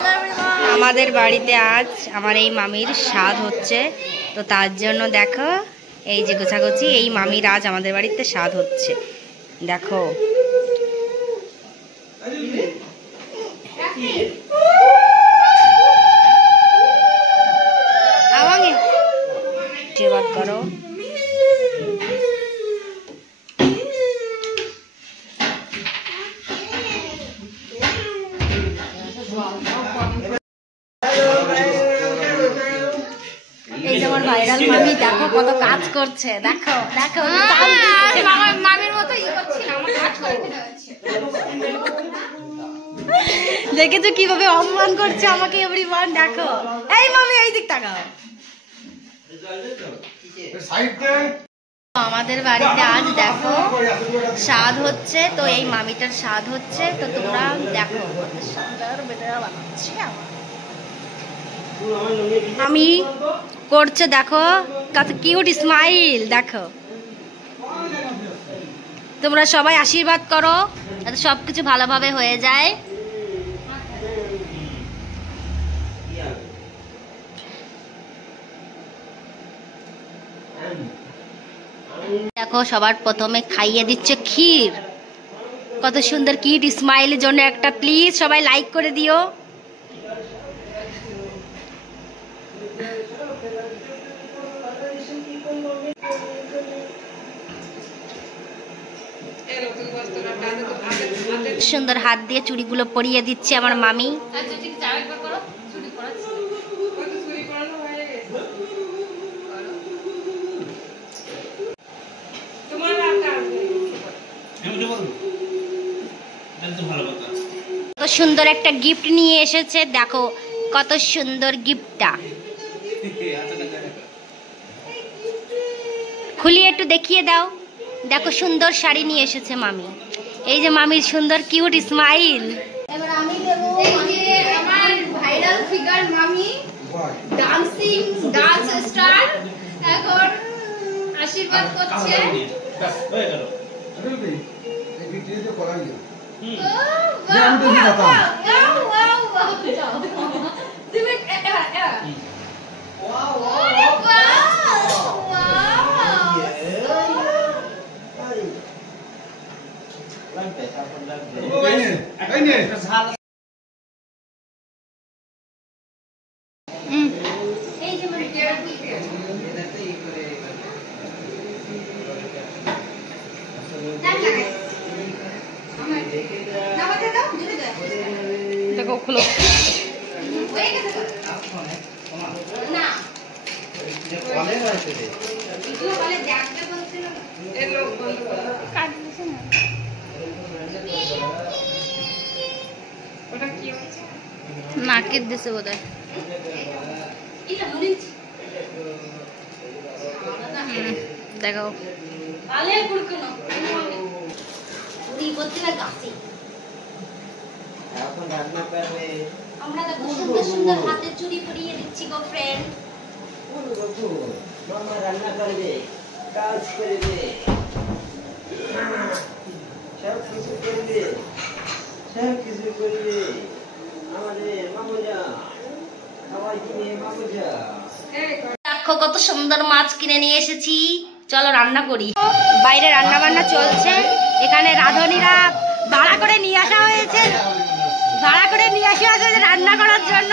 আমাদের বাড়িতে আজ আমার এই মামির স্বাদ হচ্ছে, তো তার জন্য দেখো এই যে গোছাগুছি, এই মামির আজ আমাদের বাড়িতে স্বাদ হচ্ছে। দেখো আমাকে আশীর্বাদ করো। এই যেমন ভাইরাল মামি দেখো কত কাজ করছে, দেখো দেখো মামির মতো দেখেছো কিভাবে অপমান করছে আমাকে এভরিওয়ান। দেখো এই মামি এই দিক তাকাও। আমাদের বাড়িতে আজ দেখো স্বাদ হচ্ছে, তো এই মামিটার স্বাদ হচ্ছে, তো তোমরা দেখো কত সুন্দর বেটা বানাচ্ছে। আমি করছে দেখো কত কিউট স্মাইল। দেখো তোমরা সবাই আশীর্বাদ করো যাতে সবকিছু ভালোভাবে হয়ে যায়। দেখো সবার প্রথমে খাইয়ে দিচ্ছে ক্ষীর, কত সুন্দর কিউট স্মাইলের জন্য একটা প্লিজ সবাই লাইক করে দিও। সুন্দর হাত দিয়ে চুড়িগুলো পরিয়ে দিচ্ছে আমার মামি। কত সুন্দর একটা গিফট নিয়ে এসেছে, দেখো কত সুন্দর গিফটটা, খুলিয়ে একটু দেখিয়ে দাও। দেখো সুন্দর শাড়ি নিয়ে এসেছে মামি, এই যে মামির সুন্দর কিউট স্মাইল। এবার আমি দেব আমার ভাইরাল ফিগার মামি, ডান্সিং ডান্স স্টার, এখন আশীর্বাদ করছে। দেখো খুলো নাকের দেশে বোধ হয়। দেখো আমরা দেখো সুন্দর সুন্দর হাতে চুড়ি পরিয়ে দিচ্ছি গো ফ্রেন্ড। মামা রান্না করবে, কাজ করবে, সব কিছু করবে, সব কিছু করবে আমাদের মামুজা, খাবার কিনে মামুজা। দেখো কত সুন্দর মাছ কিনে নিয়ে এসেছি, চলো রান্না করি। বাইরে রান্না বান্না চলছে, এখানে রাঁধুনিরা ভাড়া করে নিয়ে আসা হয়েছে, রান্না করার জন্য।